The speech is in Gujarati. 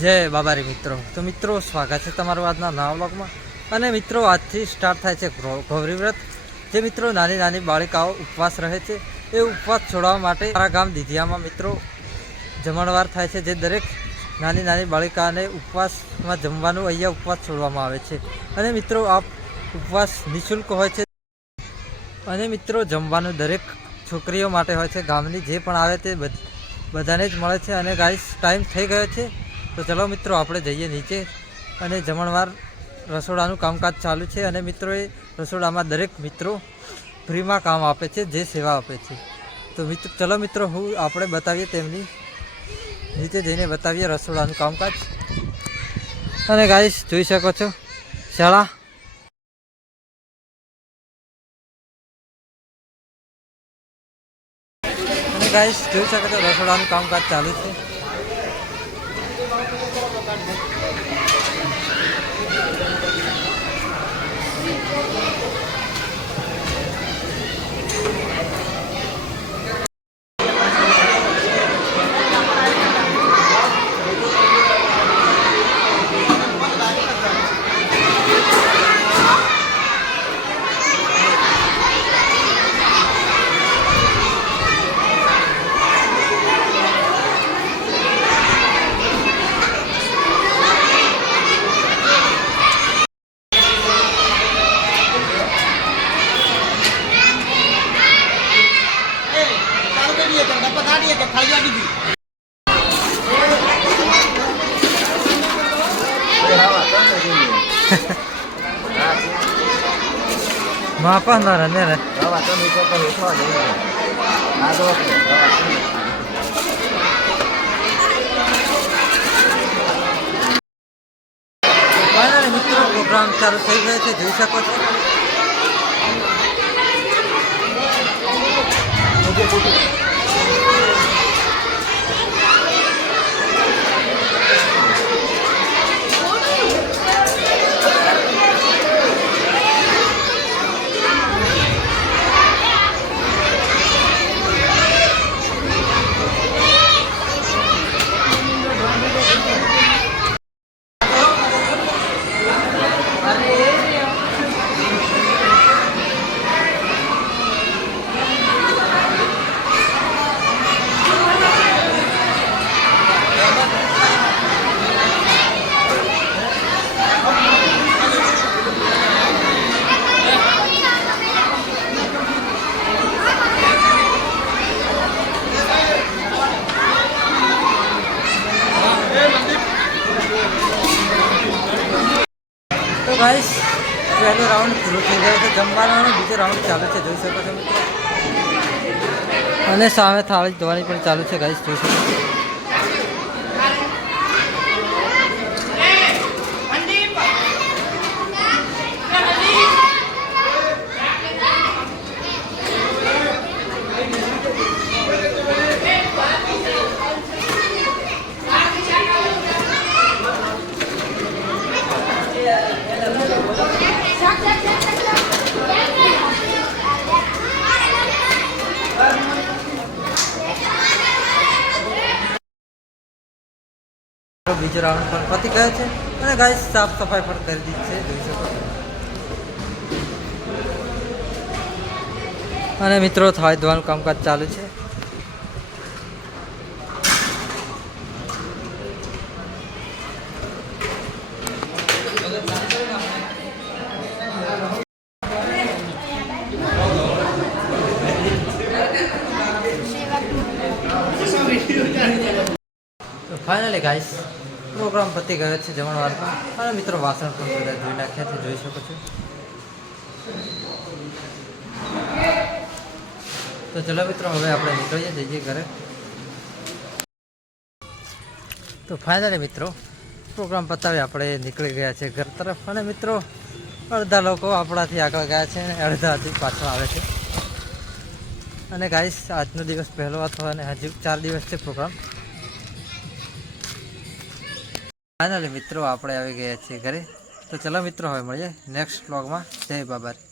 जय बाबारी मित्रों। तो मित्रों स्वागत है तमारू आजना नवा व्लॉगमां। अने मित्रों આજથી स्टार्ट થાય છે ગૌરી વ્રત। જે મિત્રો નાની નાની બાળિકાઓ ઉપવાસ રહે છે એ ઉપવાસ છોડવા માટે મારા ગામ દીધિયામાં મિત્રો જમણવાર થાય છે। જે દરેક નાની નાની બાળિકાને ઉપવાસમાં જમવાનું અહીંયા ઉપવાસ છોડવામાં આવે છે। અને મિત્રો આ ઉપવાસ નિઃશુલ્ક હોય છે અને મિત્રો જમવાનું દરેક છોકરીઓ માટે હોય છે। ગામની જે પણ આવે તે બધાને જ મળે છે। અને ગાઈસ ટાઈમ થઈ ગયો છે तो चलो मित्रों આપણે જઈએ નીચે અને જમણવાર રસોડાનું કામકાજ ચાલુ છે। અને મિત્રો એ રસોડામાં દરેક મિત્રો ફ્રીમાં કામ આપે છે, જે સેવા આપે છે। તો મિત્રો ચલો મિત્રો હું આપણે બતાવીએ તેમની નીચે જઈને બતાવીએ રસોડાનું કામકાજ। અને ગાઈસ જોઈ શકો છો શાળા અને ગાઈસ જોઈ શકો છો રસોડાનું કામકાજ ચાલુ છે। Mapa narane re. Bawa tu ni kau itu ada ni. Ada okey. Mana ni મિત્રો પ્રોગ્રામ ચાલુ થઈ ગયો છે, જોઈ શકો છો। तो गाइस पहलो राउंड पूरो થઈ ગયો છે જમવાનો। બીજો રાઉન્ડ ચાલુ છે, જોઈ શકો છો મિત્રો। અને સામે થાળી ધોવાની પણ ચાલુ છે ગાઈસ, જોઈ શકો છો। બીજો રાઉન્ડ પણ પતી ગયો છે અને ગાઈસ સાફ સફાઈ પણ કરી દીધી છે, જોઈ શકો છો। અને મિત્રો થાળી ધોવાનું કામકાજ ચાલુ છે। તો ફાઇનલી ગાઈસ પ્રોગ્રામ પતી ગયો છે જમણવારમાં। અને મિત્રો વાસણ પણ બધા ધોઈ નાખ્યા છે, જોઈ શકો છો। તો ચલો મિત્રો હવે આપણે નીકળીએ, જઈએ ઘરે। તો ફાઇનલી મિત્રો પ્રોગ્રામ પતાવી આપણે નીકળી ગયા છે ઘર તરફ। અને મિત્રો અડધા લોકો આપણાથી આગળ ગયા છે અને અડધાથી પાછળ આવે છે। અને ગાઈસ આજનો દિવસ પહેલો હતો અને હજુ 4 દિવસ છે પ્રોગ્રામ। ફાઇનલી મિત્રો આપણે આવી ગયા છીએ ઘરે। તો ચલો મિત્રો હવે મળીએ નેક્સ્ટ વ્લોગમાં। જય બાબારી।